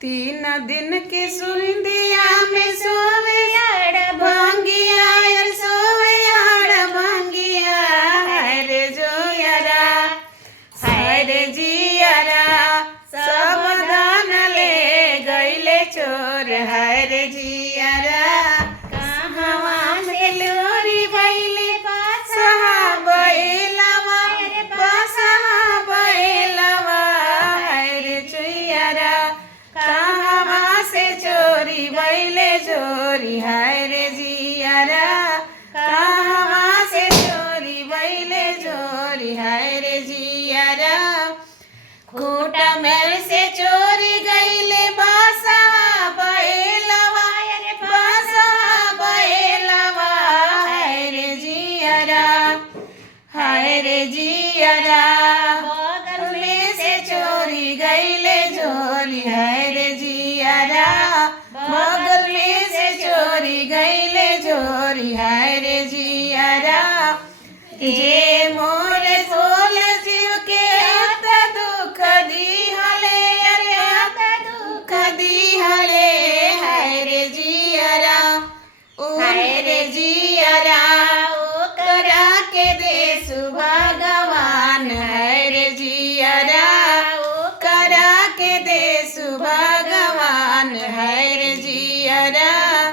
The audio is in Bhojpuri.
तीन दिन की सुंदिया में सोवे भंगिया सोवे भंगिया हाय रे जोयरा हाय रे जियरा सब दान ले गईले चोर हाय रे जियरा कहवा से लोरी बैले बसहा बैलवा बसहा बैलवा हाय रे चुइयारा कहवा से चोरी बैले चोरी हाय रे जियरा कहवा से चोरी बैले चोरी हाय रे जियरा खूटा मेर से चोरी गईले बासा बैलवा बासा बैलवा हाय रे जियरा हाय रे जियरा बगल में से चोरी गईले चोरी हाय रे जियरा बगल में से चोरी गईले चोरी हाय रे जियरा जे मोर सोल शिव के अत दुख दी हले अरे अत दुख दी हले